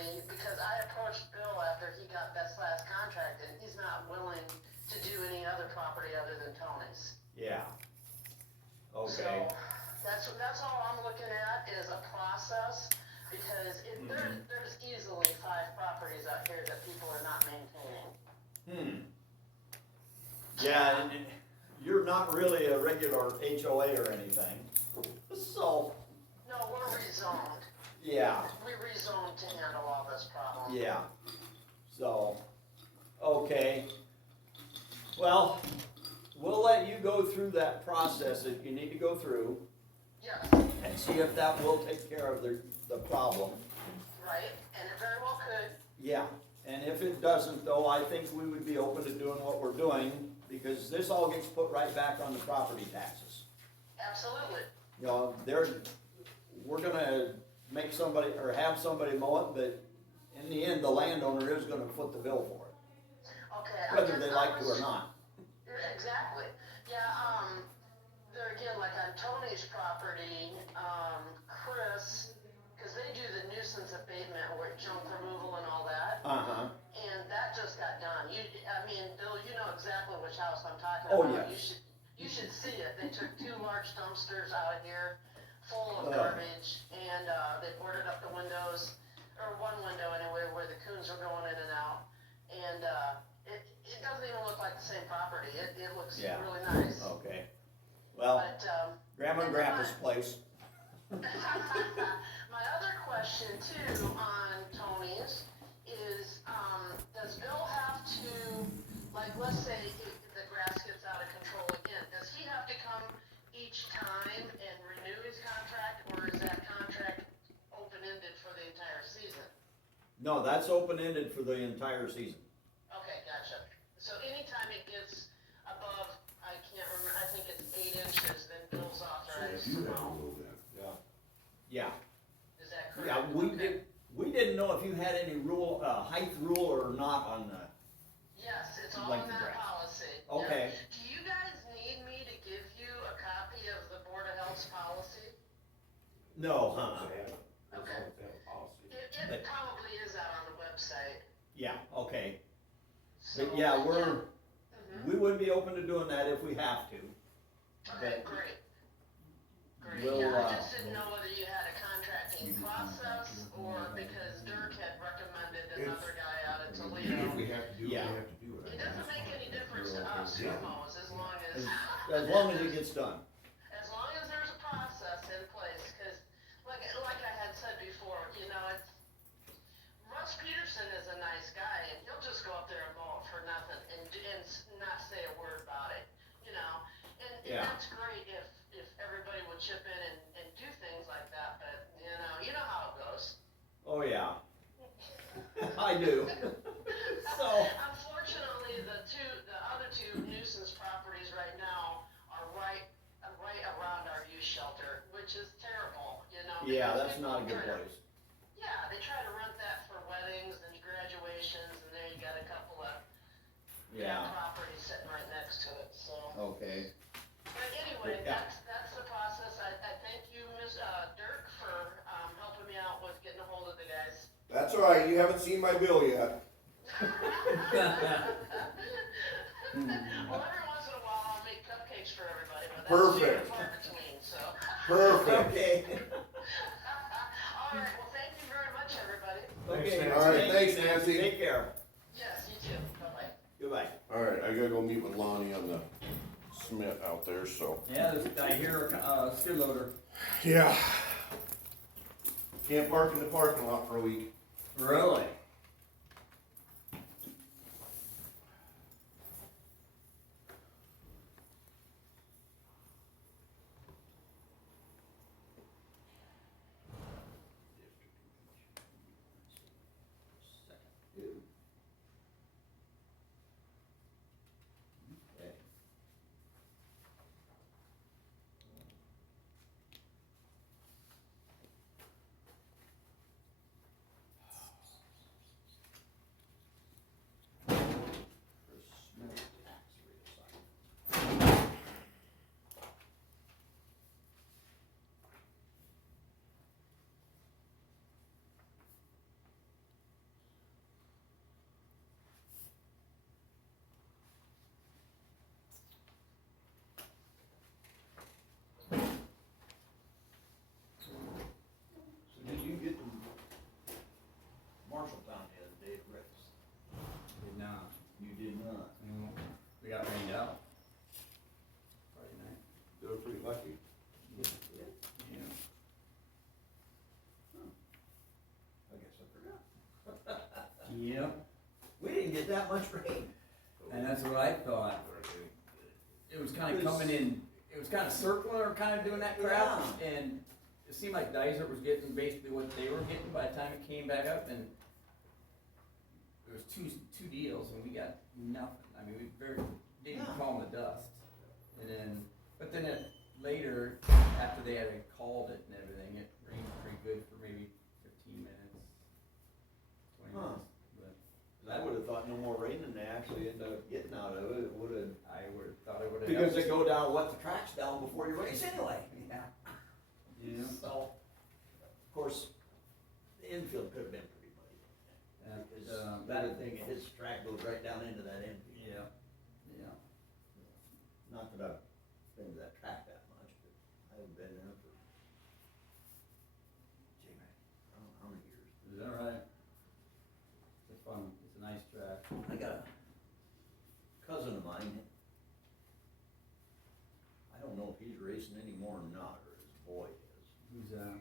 unfortunately, because I approached Bill after he got this last contract, and he's not willing to do any other property other than Tony's. Yeah. So, Okay, that's all I'm looking at is a process, because there's easily 5 properties out here that people are not maintaining. yeah, and you're not really a regular HOA or anything, so, No, we're rezoned. yeah, We rezoned to handle all this problem. yeah. So, okay. Well, we'll let you go through that process that you need to go through Yes, and see if that will take care of the problem. right, and it very well could. Yeah, and if it doesn't though, I think we would be open to doing what we're doing, because this all gets put right back on the property taxes. Absolutely. You know, we're gonna make somebody, or have somebody mow it, but in the end, the landowner is gonna foot the bill for it, Okay. whether they like to or not. Exactly. Yeah, there again, like on Tony's property, Chris, because they do the nuisance abatement or junk removal and all that, Uh-huh, and that just got done. I mean, Bill, you know exactly which house I'm talking Oh, about. yes. You should see it. They took 2 large dumpsters out of here full of Ugh. garbage, and they boarded up the windows, or one window anyway, where the coons were going in and out. And it doesn't even look like the same property. It looks Yeah. really nice. okay. Well, But Grandma and Grandpa's place. my other question too on Tony's is, does Bill have to, like, let's say the grass gets out of control again, does he have to come each time and renew his contract, or is that contract open-ended for the entire season? No, that's open-ended for the entire season. Okay, gotcha. So anytime it gets above, I can't remember, I think it's 8 inches, then Bill's authorized to mow. Yeah, Is that correct? yeah, Okay. we didn't know if you had any rule, height rule or not on the, Yes, it's all Length in of that grass. policy. Okay. Yeah. Do you guys need me to give you a copy of the Board of Health's policy? no, huh? Okay. It probably is out on the website. Yeah, okay. So, But yeah, Mhm. we would be open to doing that if we have to. Okay, great. Great, We'll, yeah, I just didn't know whether you had a contracting process, or because Dirk had recommended another guy out of Toledo. If we have to do it, we Yeah. have to do it. It doesn't make any difference to us who mows, as long as. As long as it gets done. As long as there's a process in place, because like I had said before, you know, Russ Peterson is a nice guy, and he'll just go up there and mow it for nothing and not say a word about it, you know. And Yeah. that's great if everybody would chip in and do things like that, but you know how it goes. Oh, yeah. I do. So, Unfortunately, the other two nuisance properties right now are right around our youth shelter, which is terrible, you know. yeah, because that's people not a good try to- place. Yeah, they try to rent that for weddings and graduations, and there you got a couple of Yeah, properties sitting right next to it, so. okay. But anyway, Yeah. that's the process. I thank you, Ms. Dirk, for helping me out with getting a hold of the guys. That's all right, you haven't seen my bill yet. Well, every once in a while I'll make cupcakes for everybody, but that's few and Perfect. far between, so. Perfect. Okay. All right, well, thank you very much, everybody. Okay. Nancy. All right, thank thanks, you, Nancy. Take care. Yes, you too. Bye-bye. Goodbye. All right, I gotta go meet with Lonnie on the Smith out there, so. Yeah, I hear, skid loader. Yeah. Can't park in the parking lot for a week. Really? Yep, We didn't get that much rain. and that's what I thought. It was kinda coming in, it was kinda circling or kinda doing that crap, Yeah. and it seemed like Dyser was getting basically what they were getting by the time it came back up, and there was two deals, and we got nothing. I mean, we didn't even Yeah. call them the dust. And then, but then later, after they had called it and everything, it rained pretty good for maybe 15 minutes, 20 Huh. minutes. But I would've thought no more rain than they actually ended up getting out of it, it would've, I would've thought it would've. because they go down, wet the tracks down before you race anyway. Yeah. Yeah. So, of course, the infield could've been pretty muddy. And, Because that thing, his track goes right down into that infield. yeah. Yeah. Not that I've been to that track that much, but I haven't been there for, gee, I don't know how many years. Is that right? It's fun. It's a nice track. I got a cousin of mine, I don't know if he's racing anymore or not, or his boy is. Who's Galentine,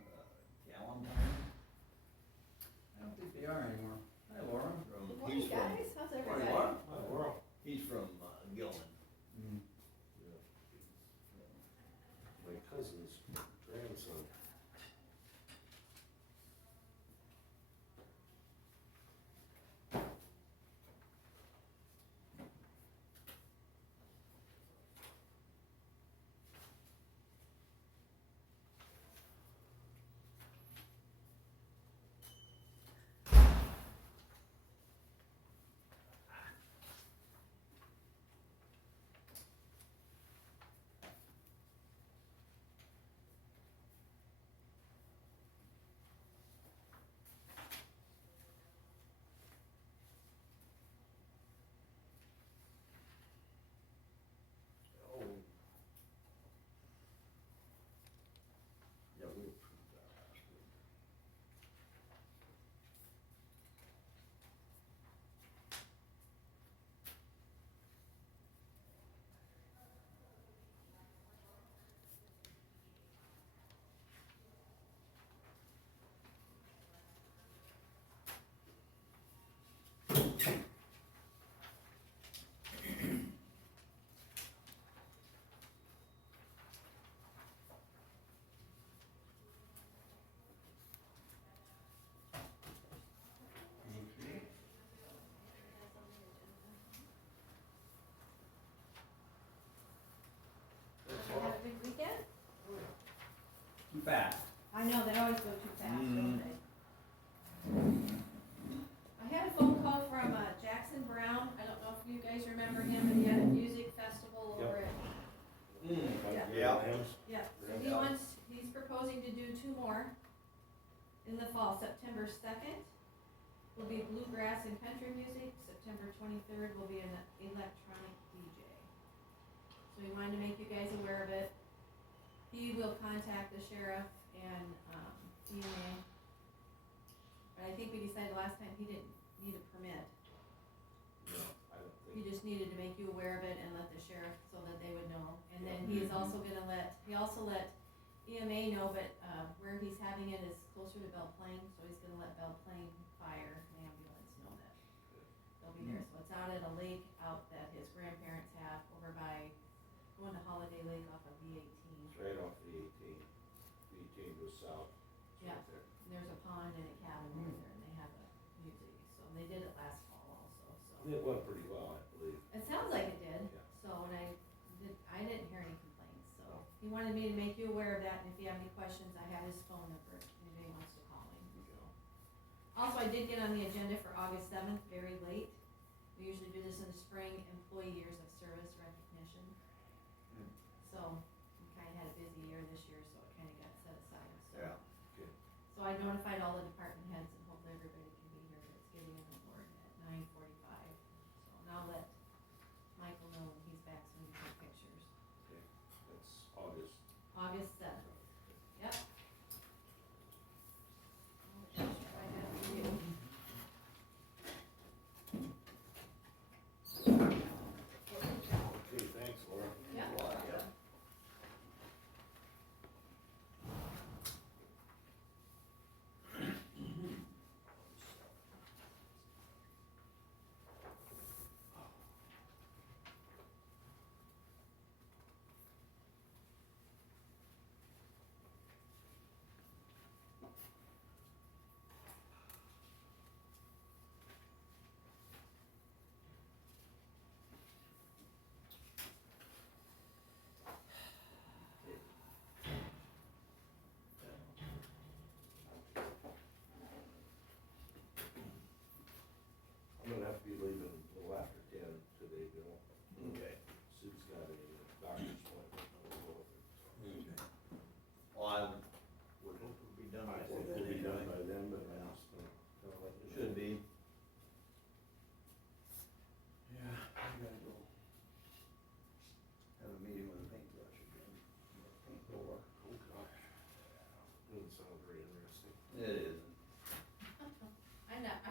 I don't think they are anymore. Hi, Laura. from, Good he's morning, from, guys, how's Morning, everybody? Laura. Oh, wow. He's from Gilman. Mm. My cousin's grandson. Oh. Yeah, we approved that last week. Have a big weekend? Too fast. I know, they always go too fast, Mm. don't they? I had a phone call from Jackson Brown, I don't know if you guys remember him, but he had a music festival over at, Yeah. yeah, so he's proposing to do 2 more in the fall. September 2nd will be bluegrass and country music, September 23rd will be an electronic DJ. So he wanted to make you guys aware of it. He will contact the sheriff and, EMA. But I think we decided last time he didn't need a permit. No, I don't He think. just needed to make you aware of it and let the sheriff so that they would know. And then he is also gonna he also let EMA know, but, where he's having it is closer to Belle Plaine, so he's gonna let Belle Plaine Fire and Ambulance know that they'll be there. So it's out at a lake out that his grandparents have over by, going to Holiday Lake off of V18. It's right off the 18. The 18 goes south. It's Yeah. right there. And there's a pond and a cabin over there, and they have a music, so they did it last fall also, so. It went pretty well, I believe. It sounds like it did, Yeah. so, and I didn't hear any complaints, so. He wanted me to make you aware of that, and if you have any questions, I have his phone number, if anybody wants to call him, so. Also, I did get on the agenda for August 7th, very late. We usually do this in the spring, employee years of service recognition. Hmm. So, we kinda had a busy year this year, so it kinda got set aside, so. Yeah. Okay. So I notified all the department heads and hopefully everybody can be here, but it's getting an award at 9:45. So and I'll let Michael know when he's back so we can take pictures. Okay. That's August. August 7th, yep. I'll make sure I have it for you. Okay, thanks, Laura. Yep. Yeah.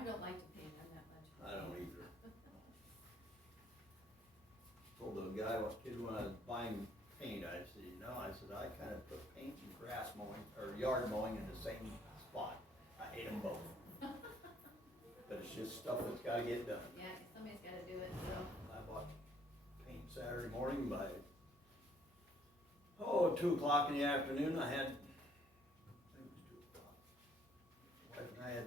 don't like to paint, I'm that much. I don't either. Told the guy, what kid, when I was buying paint, I said, you know, I said, I kind of put paint and grass mowing, or yard mowing in the same spot. I hate them both. But it's just stuff that's gotta get done. Yeah, somebody's gotta do it, so. I bought paint Saturday morning by, 2:00 in the afternoon, I had, I think it was 2:00. Wife and I had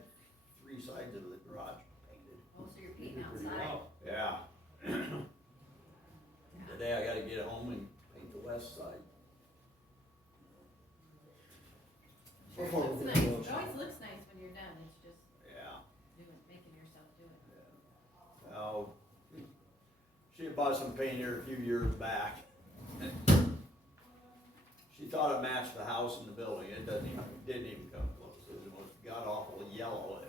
3 sides of the garage painted. Oh, so you're painting outside? Yeah. Today I gotta get home and paint the west side. Sure, it looks nice, it always looks nice when you're done, it's just Yeah. making yourself do it. Well, she had bought some paint here a few years back. She thought it matched the house and the building, it didn't even come close, it was the most god awful yellow.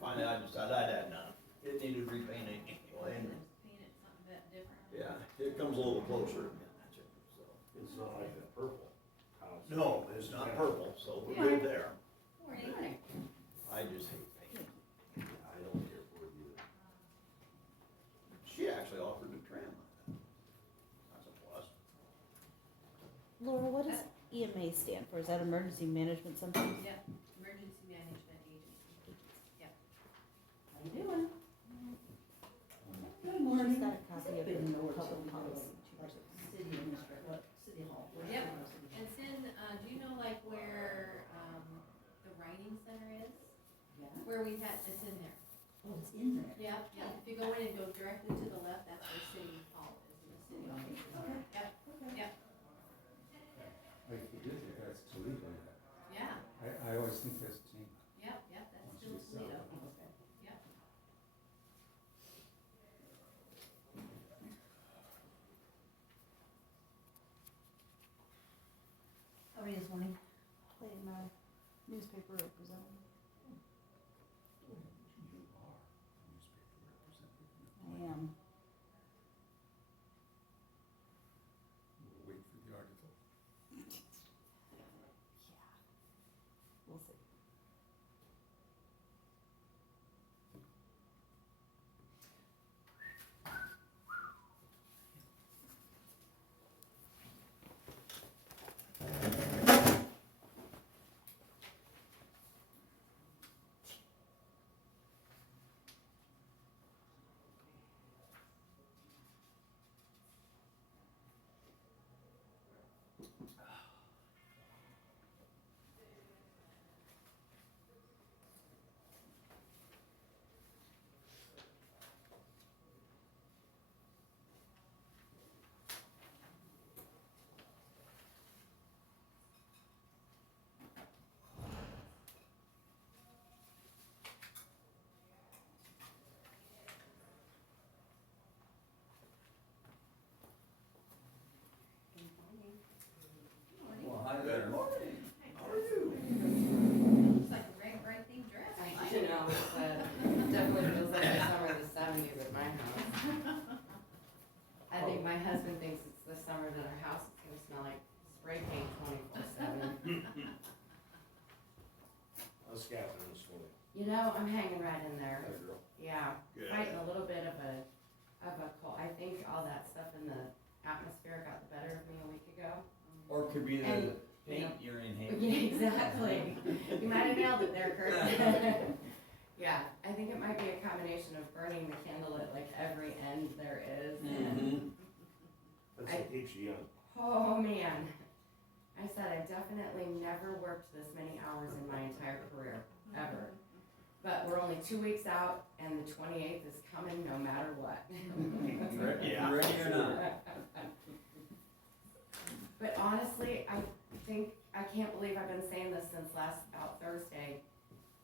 Finally, I decided I'd had enough, it needed repainting anyway, and Paint it something bit different. yeah, it comes a little closer, so. It's not like that purple house. No, it's not purple, so we're Yeah. good there. Morning. I just hate paint. I don't care for it either. She actually offered to trim. That's a plus. Laura, what does EMA stand for? Is that emergency management something? Yep, emergency management agency. Yep. How you doing? Good She's morning. got a copy of Been the north public of policy. City administrator, what, city hall? where- Yep. It's in, do you know like where, the writing center is? Yeah, Where we had, it's in there. oh, it's in there. Yep, yep, if you go in and go directly to the left, that's where city hall is, in the city office. Okay. Yep, Okay. yep, I forget that that's Toledo. yeah, I always think that's Tama. yep, yep, that's Once still you sell Toledo. it. Okay. Yep. How are you this morning? Playing my newspaper representative. You are a newspaper representative. I am. We'll wait for the article. Yeah. We'll see. Well, hi there. Morning, how are you? Looks like a RAGBRAI themed dress. I know, definitely feels like the summer of the seventies at my house. I think my husband thinks it's the summer that our house is gonna smell like spray paint 24/7. How's Catherine this morning? You know, I'm hanging right in there, That girl. yeah, Good. fighting a little bit of a cold. I think all that stuff in the atmosphere got the better of me a week ago. Or it could be the And, paint you're inhaling. Yeah, exactly. You might have nailed it there, Kurt. Yeah, I think it might be a combination of burning the candle at like every end there is. Mm-hmm. That's I- what keeps you young. Oh, man. I said I definitely never worked this many hours in my entire career, ever. But we're only 2 weeks out and the 28th is coming no matter what. Yeah. You ready or not? But honestly, I can't believe I've been saying this since about Thursday.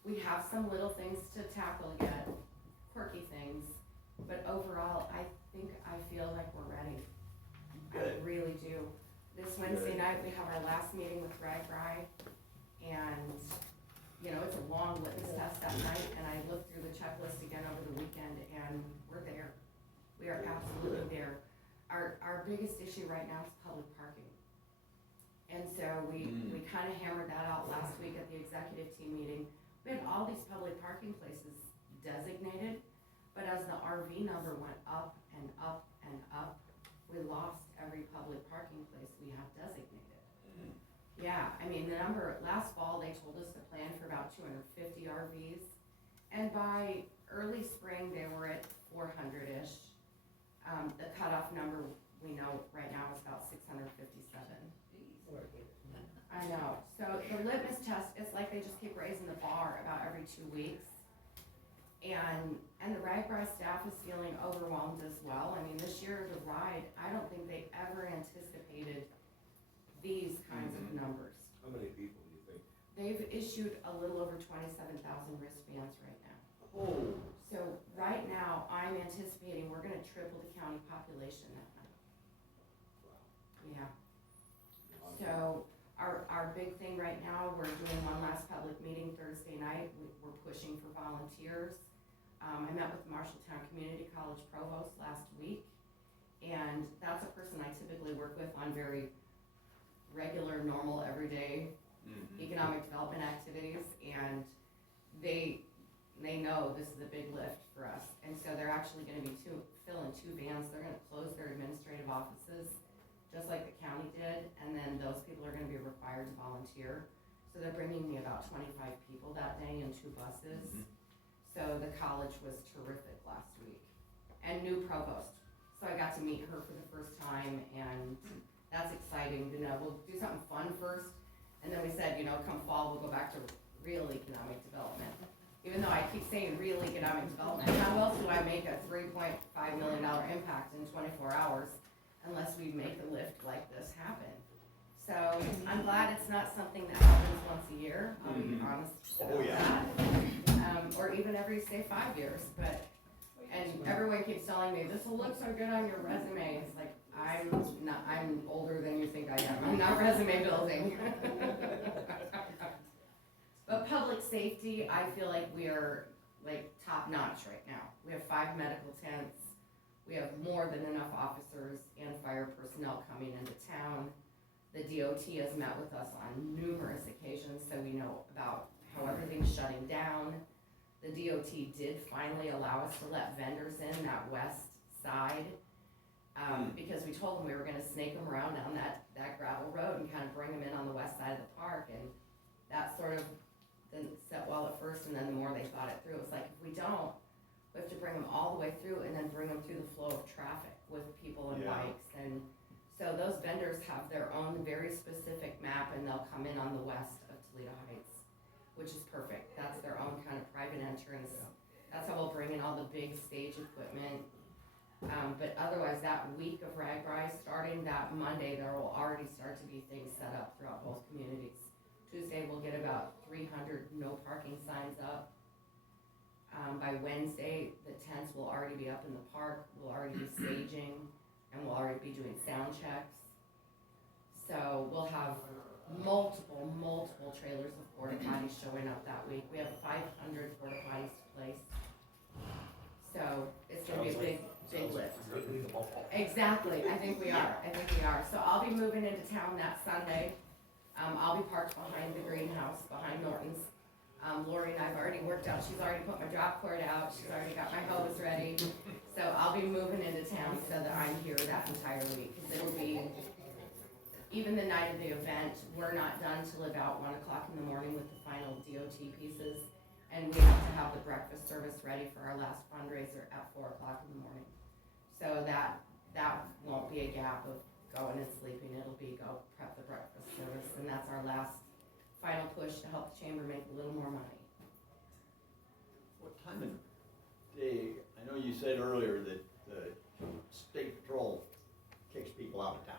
We have some little things to tackle yet, quirky things, but overall, I feel like we're ready. I Good. really do. This Wednesday Good. night, we have our last meeting with RAGBRAI, and, you know, it's a long litmus test that night, and I looked through the checklist again over the weekend, and we're there. We are absolutely there. Our biggest issue right now is public parking. And so we kinda hammered that out last week at the executive team meeting. We had all these public parking places designated, but as the RV number went up and up and up, we lost every public parking place we have designated. Yeah, I mean, the number, last fall, they told us to plan for about 250 RVs, and by early spring, they were at 400-ish. The cutoff number we know right now is about 657. I know, so the litmus test, it's like they just keep raising the bar about every 2 weeks. And the RAGBRAI staff is feeling overwhelmed as well. I mean, this year, the ride, I don't think they ever anticipated these kinds of numbers. How many people do you think? They've issued a little over 27,000 wristbands right now. Oh, So right now, I'm anticipating we're gonna triple the county population that night. Yeah. So our big thing right now, we're doing one last public meeting Thursday night. We're pushing for volunteers. I met with Marshalltown Community College Provost last week, and that's a person I typically work with on very regular, normal, everyday economic development activities, and they know this is a big lift for us, and so they're actually gonna be filling 2 vans. They're gonna close their administrative offices, just like the county did, and then those people are gonna be required to volunteer. So they're bringing me about 25 people that day in 2 buses. So the college was terrific last week, and new provost. So I got to meet her for the first time, and that's exciting to know. We'll do something fun first, and then we said, you know, come fall, we'll go back to real economic development. Even though I keep saying real economic development, how else do I make a $3.5 million impact in 24 hours unless we make a lift like this happen? So I'm glad it's not something that happens once a year, I'll be honest about that. Or even every, say, 5 years, but, and everyone keeps telling me, this will look so good on your resume. It's like, I'm older than you think I am, I'm not resume building. But public safety, I feel like we are like top notch right now. We have 5 medical tents, we have more than enough officers and fire personnel coming into town. The DOT has met with us on numerous occasions, so we know about how everything's shutting down. The DOT did finally allow us to let vendors in that west side, because we told them we were gonna snake them around down that gravel road and kind of bring them in on the west side of the park, and that sort of didn't set well at first, and then the more they thought it through, it was like, if we don't, we have to bring them all the way through and then bring them through the flow of traffic with people and bikes, and so those vendors have their own very specific map, and they'll come in on the west of Toledo Heights, which is perfect. That's their own kind of private entrance. That's how we'll bring in all the big stage equipment. But otherwise, that week of RAGBRAI, starting that Monday, there will already start to be things set up throughout both communities. Tuesday, we'll get about 300 no parking signs up. By Wednesday, the tents will already be up in the park, we'll already be staging, and we'll already be doing sound checks. So we'll have multiple trailers of porta potties showing up that week. We have 500 porta potties to place. So it's gonna be a big lift. Exactly, I think we are. So I'll be moving into town that Sunday. I'll be parked behind the greenhouse, behind Norton's. Lori and I've already worked out, she's already put my drop cord out, she's already got my hose ready. So I'll be moving into town so that I'm here that entire week, cause it'll be, even the night of the event, we're not done till about 1 o'clock in the morning with the final DOT pieces. And we have to have the breakfast service ready for our last fundraiser at 4 o'clock in the morning. So that won't be a gap of going and sleeping, it'll be go prep the breakfast service, and that's our last final push to help the chamber make a little more money. what time of day, I know you said earlier that the state patrol kicks people out of town.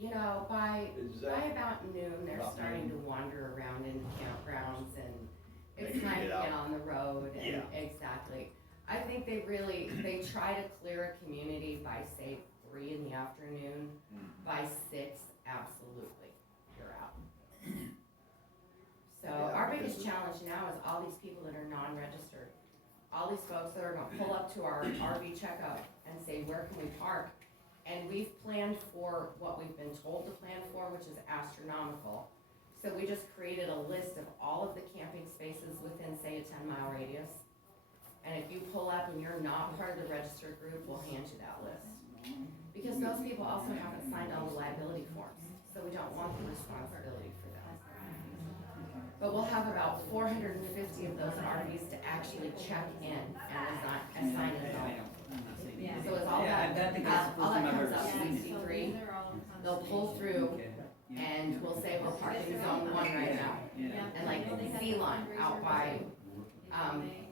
You know, by Is that about noon, they're about starting noon? to wander around in campgrounds, and They it's can time to get get out. on the road, and Yeah. exactly. I think they try to clear a community by, say, 3 in the afternoon. By 6, absolutely, you're out. So Yeah, our because- biggest challenge now is all these people that are non-registered. All these folks that are gonna pull up to our RV checkup and say, where can we park? And we've planned for what we've been told to plan for, which is astronomical. So we just created a list of all of the camping spaces within, say, a 10-mile radius. And if you pull up and you're not part of the registered group, we'll hand you that list. Because those people also haven't signed all the liability forms, so we don't want the responsibility for them. But we'll have about 450 of those RVs to actually check in and assign a zone. Yeah. So as all Yeah, that, I think that's the all first that time I've comes ever up seen it. 63, These are all they'll pull through Okay. Yeah. and we'll say we're parked in zone 1 right now. Yeah. And like Sea Line out by,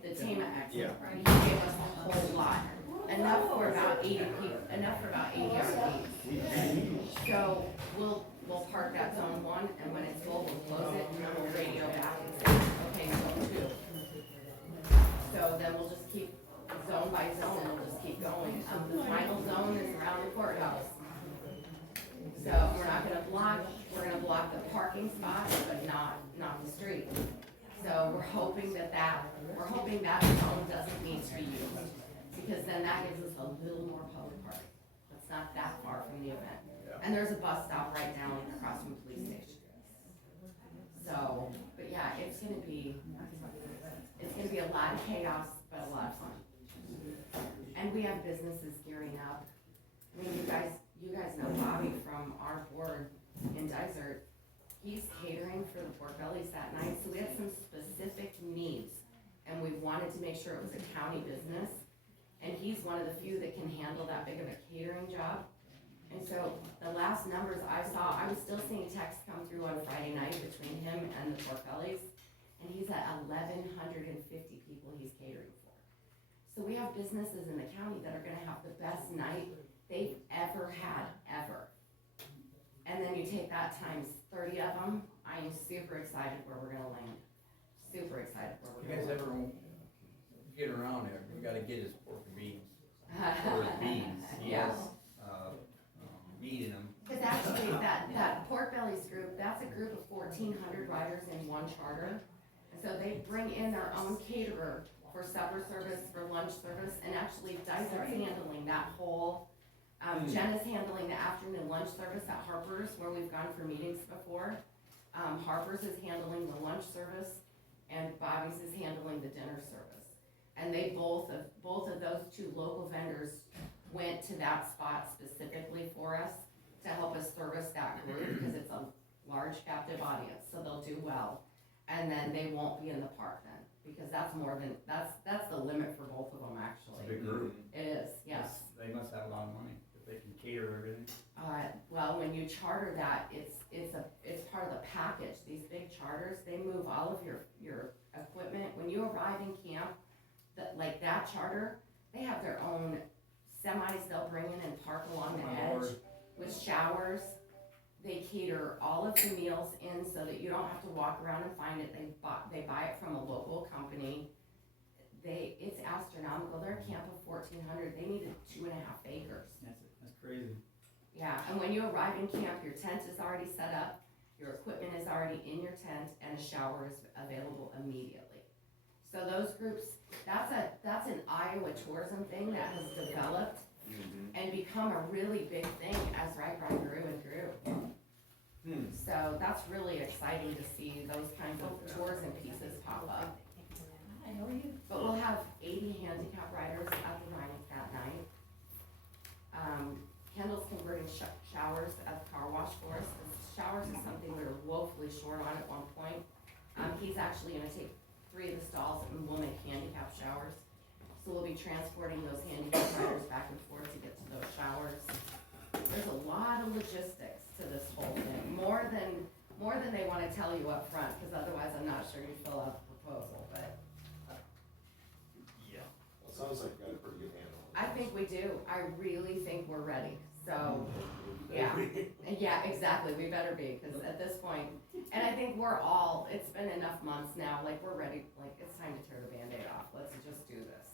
the Tama exit. Yeah. He gave us a whole lot, enough for about 80 people, enough for about 80 RVs. So we'll park that zone 1, and when it's full, we'll close it, and then we'll radio back and say, okay, zone 2. So then we'll just keep zone by zone, and we'll just keep going. The final zone is around the courthouse. So we're gonna block the parking spots, but not the street. So we're hoping that zone doesn't need to be used, because then that gives us a little more public parking. It's not that far from the event. And there's a bus stop right down across from the police station. So, but yeah, it's gonna be a lot of chaos, but a lot of fun. And we have businesses gearing up. I mean, you guys know Bobby from our board in Desert. He's catering for the pork bellies that night, so we have some specific needs. And we wanted to make sure it was a county business. And he's one of the few that can handle that big of a catering job. And so the last numbers I saw, I was still seeing texts come through on Friday night between him and the pork bellies. And he's at 1,150 people he's catering for. So we have businesses in the county that are gonna have the best night they've ever had, ever. And then you take that times 30 of them, I am super excited where we're gonna land. Super excited where You we're guys gonna land. ever get around there, you gotta get his pork and beans, or his beans, he Yeah. has, meat in them. Cause actually, that pork bellies group, that's a group of 1,400 riders in one charter. And so they bring in their own caterer for supper service, for lunch service, and actually Desert's handling that whole, Jenna's handling the afternoon lunch service at Harper's, where we've gone for meetings before. Harper's is handling the lunch service, and Bobby's is handling the dinner service. And they both of those two local vendors went to that spot specifically for us to help us service that group, because it's a large captive audience, so they'll do well. And then they won't be in the park then, because that's the limit for both of them, actually. It's a big group. It is, yes. They must have a lot of money, if they can cater everything. Well, when you charter that, it's part of the package. These big charters, they move all of your equipment. When you arrive in camp, like that charter, they have their own semis they'll bring in and park along the edge with showers. They cater all of the meals in so that you don't have to walk around and find it. They buy it from a local company. It's astronomical. They're a camp of 1,400. They needed 2.5 acres. That's crazy. Yeah, and when you arrive in camp, your tent is already set up, your equipment is already in your tent, and a shower is available immediately. So those groups, that's an Iowa tourism thing that has developed and become a really big thing as RAGBRAI grew and grew. So that's really exciting to see those kinds of tours and pieces pop up. But we'll have 80 handicap riders at the ride that night. Kendall's converting showers at the car wash for us. Showers is something we were woefully short on at one point. He's actually gonna take 3 of the stalls and we'll make handicap showers. So we'll be transporting those handicap riders back and forth to get to those showers. There's a lot of logistics to this whole thing, more than they wanna tell you up front, because otherwise I'm not sure you fill out the proposal, but. Yeah. Well, it sounds like you got a pretty good handle on it. I think we do. I really think we're ready. So, yeah. Yeah, exactly. We better be, because at this point, and I think it's been enough months now, like we're ready, like it's time to tear the Band-Aid off. Let's just do this.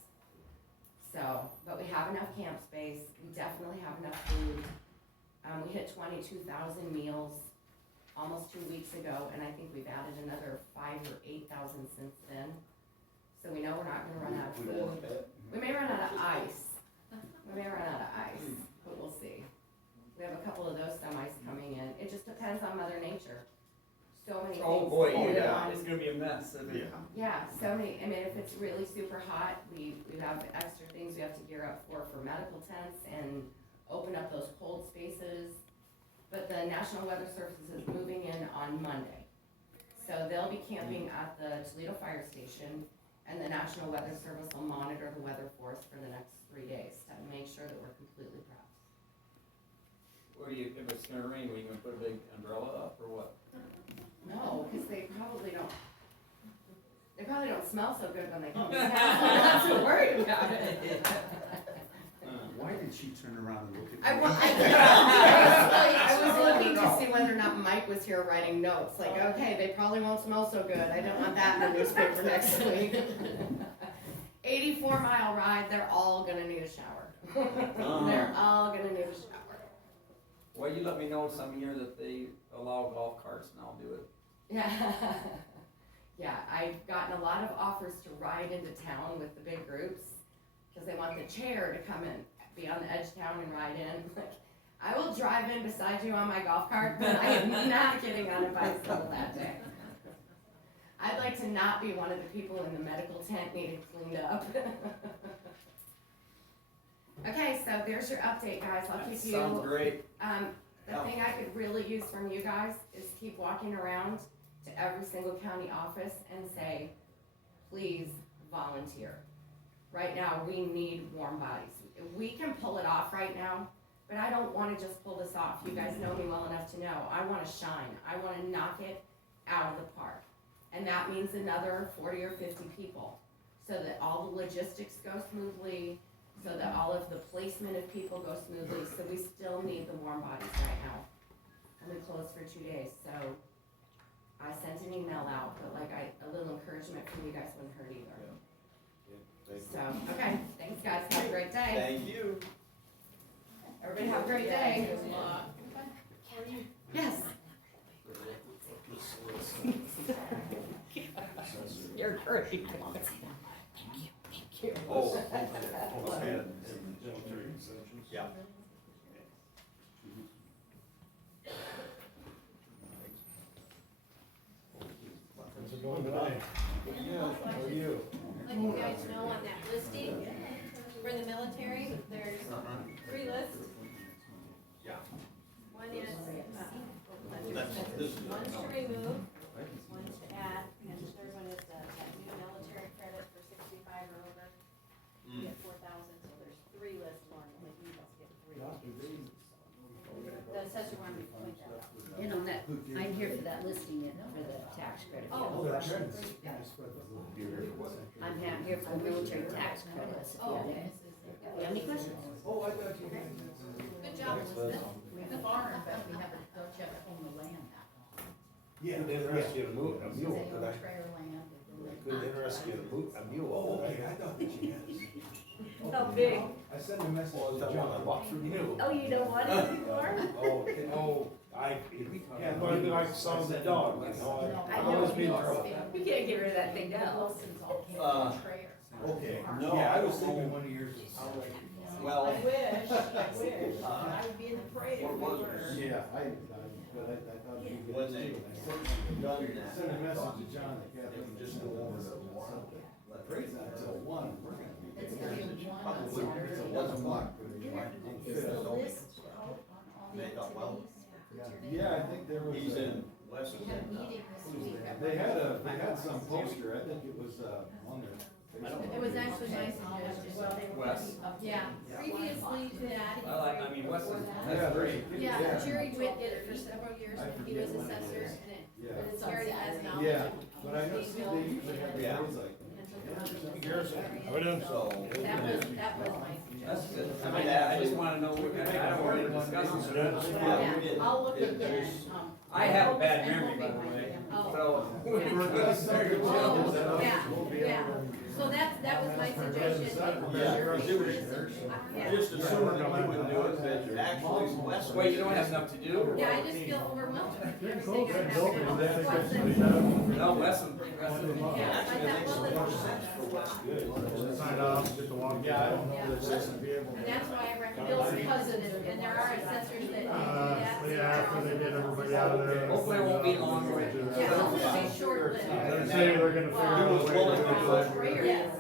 So, but we have enough camp space. We definitely have enough food. We hit 22,000 meals almost 2 weeks ago, and I think we've added another 5,000 or 8,000 since then. So we know we're not gonna run out of We don't want food. that. We may run out of ice. We may run out of ice, but we'll see. We have a couple of those semis coming in. It just depends on Mother Nature. so many things. Oh, boy, going yeah, on. it's gonna be a mess. Yeah, so many, I mean, if it's really super hot, we have extra things we have to gear up for medical tents and open up those cold spaces. But the National Weather Service is moving in on Monday. So they'll be camping at the Toledo Fire Station, and the National Weather Service will monitor the weather for us for the next 3 days to make sure that we're completely prepped. What do you, if it's gonna rain, are you gonna put a big umbrella up or what? No, because they probably don't smell so good when they come to town, so I'm not too worried about it. Why did she turn around and look at me? I was looking to see whether or not Mike was here writing notes, like, okay, they probably won't smell so good, I don't want that in the newspaper next week. 84-mile ride, they're all gonna need a shower. They're all gonna need a shower. Well, you let me know some year that they allow golf carts and I'll do it. Yeah. Yeah, I've gotten a lot of offers to ride into town with the big groups, because they want the chair to come and be on the edge of town and ride in. Like, I will drive in beside you on my golf cart, but I am not getting on a bicycle that day. I'd like to not be one of the people in the medical tent needing cleaned up. Okay, so there's your update, guys. I'll keep you. Sounds great. The thing I could really use from you guys is keep walking around to every single county office and say, please volunteer. Right now, we need warm bodies. We can pull it off right now, but I don't wanna just pull this off. You guys know me well enough to know, I wanna shine. I wanna knock it out of the park. And that means another 40 or 50 people, so that all the logistics go smoothly, so that all of the placement of people go smoothly. So we still need the warm bodies right now. And we closed for 2 days, so I sent an email out, but like a little encouragement from you guys wouldn't hurt either. So, okay, thanks guys, have a great day. Thank you. Everybody have a great day. Yes. You're great. Oh, okay. Yeah. How's it going tonight? Yeah, how are you? Let you guys know on that listing for the military, there's 3 lists. Yeah. One is, This is. one's to remove, one's to add, and the third one is that new military credit for 65 or over. You get 4,000, so there's 3 lists, one, like you must get 3. The assessor wanted me to point that out. And on that, I'm here for that listing for the tax credit. Oh, that's good. I'm here for the military tax credits. If you have okay. you have any questions? Oh, I got you. Good job, Elizabeth. We have a farm, but we haven't, don't you have to own the land that long? Yeah, they interested you in a mule, They own trailer land. Could interest you in a mule. Oh, okay, I thought that you had. How big? I sent a message Well, to that one I John. bought from you. Oh, you don't want it anymore? Yeah, but like some of the dog, you know, I I know always been you in trouble. You can't get rid of that thing now. Okay, No. Yeah, I was thinking one of yours was. Well, I wish, I would be in the parade. what was it? Yeah, but I thought you could. When they first done that. Send a message to John that They Catherine would just go over to one. Break that till 1, we're gonna be. It's gonna be one on Probably, Saturday. it wasn't one. Is the list out on all the They thought, well, activities? Yeah, I think there was. He's in West. We had a meeting this week. They had some poster, I think it was, on their. It was actually my suggestion. Wes. Yeah, previously to that, I mean, Wes is, Yeah. that's great. yeah, Jerry Witt did it for several years when he was assessor, and it, Yeah. Jerry has knowledge Yeah, of but I know, see, they usually have the Yeah. things like. So. that was my That's suggestion. good. I mean, I just wanna know, I don't wanna discuss it. Yeah, we did. I'll look It at just- that. I have a bad memory, by the way, so we're gonna start to chill. Yeah, so that was my suggestion. Yeah, Jerry- it was, Yeah. just assuming that we would do it, but actually West. Wait, you don't have enough to do? Yeah, I just feel overwhelmed. Everything I have to No, Wes and. Yeah, I thought, well, Actually, it makes more sense for West. off, get the walk. Yeah, I don't know that this would be able And to. that's why I recommend Bill's cousin, and there are assessors that do that. Yeah, after they get everybody out of there. Hopefully it won't be long. Yeah, hopefully it'll be short-lived. They're saying they're gonna figure out a way to do it. Yes.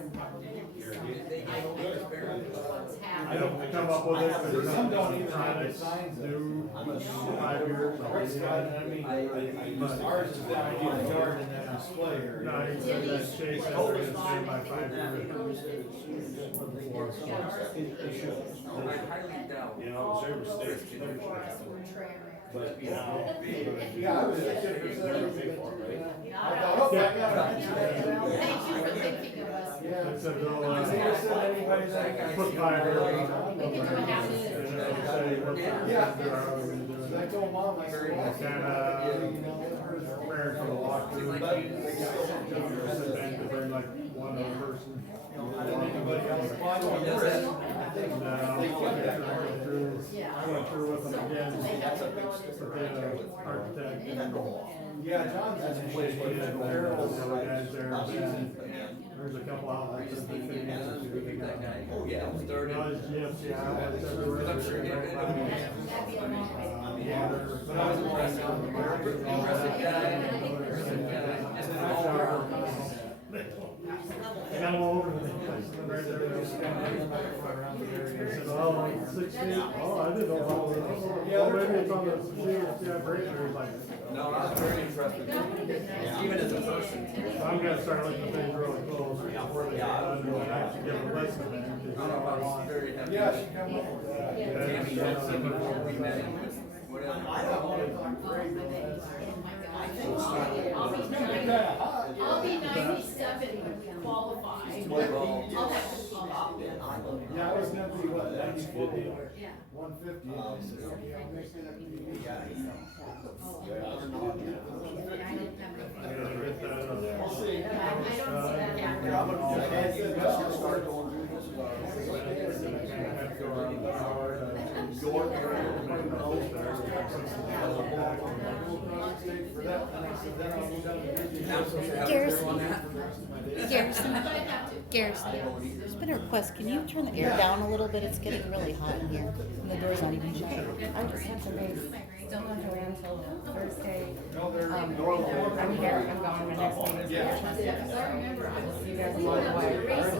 I don't come up with it, but Some don't they're even trying have to the signs do there. 5 years. Ours, I mean, ours is down in the yard in that display area. No, he said that Chase said they're gonna stay by 5 years. They should. I highly doubt. You know, they were staying. But, you know. Yeah, I was just there before, right? Thank you for thinking of us. They said they'll, They just said anybody that. put 5 years on it. We can do a half And year. they'll say what they're gonna do, how they're gonna do it. I told mom, I said, well, Kinda prepared for the walkthrough. They said they could bring like one other person. anybody else. Well, I don't know. And, I went through with them again, with the architect. Yeah, John's in the place where The they're other guys there, and there's a couple outlets that they couldn't answer to. They got, Oh, yeah, it was dirty. noise, GFC outlets everywhere. I'm sure you did. That'd be a long way. But I was impressed with the Impressive guy. And I'm all over the place, right there, just kind of, I said, oh, like 6 feet, oh, I didn't know how, oh, maybe it's on the shield, yeah, break, or like. No, I was very impressed with you. Even as a person. I'm gonna start looking at things really close before they get done, and actually give a list of them. I don't know, I was very happy. Yeah, she come up with that. Tammy had some before we met. Whatever. I'll be 97 when we qualify. Well, I'll have to stop. Yeah, I was gonna be what, 150? Yeah. 150. I gotta get that, We'll see. I don't see that happening. I'm gonna start going through this. I have to go around the hour, York area, to bring the whole there. For that, and I said, then I'll move down to Disney. Garrison. Garrison, But I have to. Garrison, there's been a request, can you turn the air down a little bit, it's getting really hot in here, and the door's not even shut. I just have to raise, don't have to wait until Thursday. No, they're I'm normal. here, I'm gone, my next meeting's Yeah. Because I remember I was. You guys along the way. Last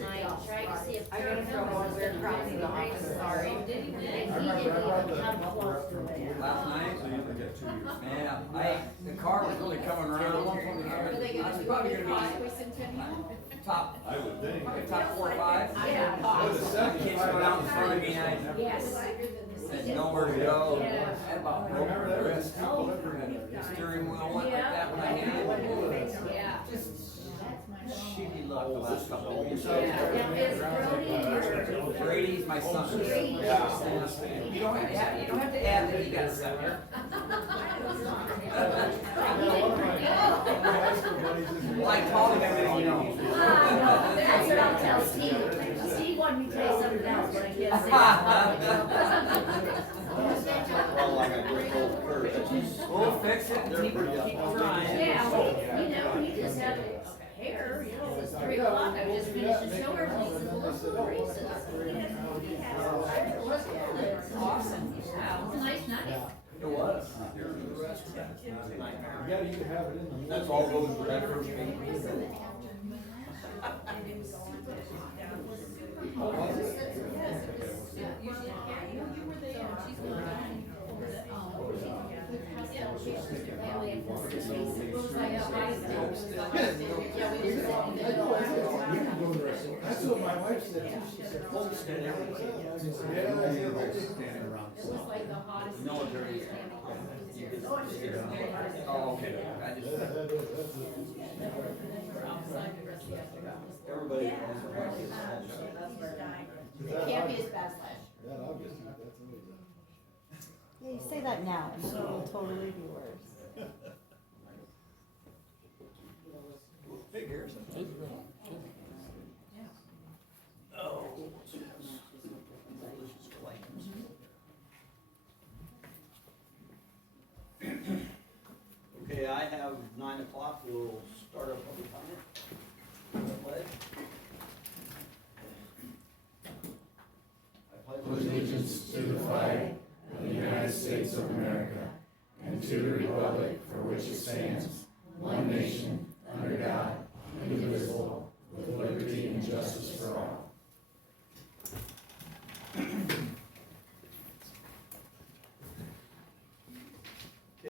night, trying to see if. I got in trouble with weird crowds in the office, sorry. Did he And really? he didn't even come close to it. last night, man, the car was really coming around. Are they I gonna was do probably a gonna bicentennial? be top, I would think. probably top 4 or 5. Yeah. Kids went out in front of me, and I Yes. had nowhere to go. Yeah. I had about broke Remember the that was wrist. people everywhere. The steering wheel went like that when I hit it. Yeah. Just shitty luck the last couple of weeks. Now, is Brody your? Brady's my son. Brady. You don't have to add that he got a son. Well, I called him everything you know. That's what I'll tell Steve. Steve wanted me to tell you something else, but I can't say Well, like a great old curve. We'll fix it and keep trying. Yeah, well, you know, he just had hair, you know, it was 3 o'clock, I just finished the show, and he said, well, let's go races. He had awesome. Wow, it was a nice night. It was. Yeah, you could have it in the. That's all goes for that first meeting. That's what my wife said too, she said, homestead everything. Yeah, I hear that. It was like the hottest. Military. Oh, okay. I just. Everybody. It can't be as bad as last year. That obviously, that's always. Yeah, you say that now, and it'll totally be worse.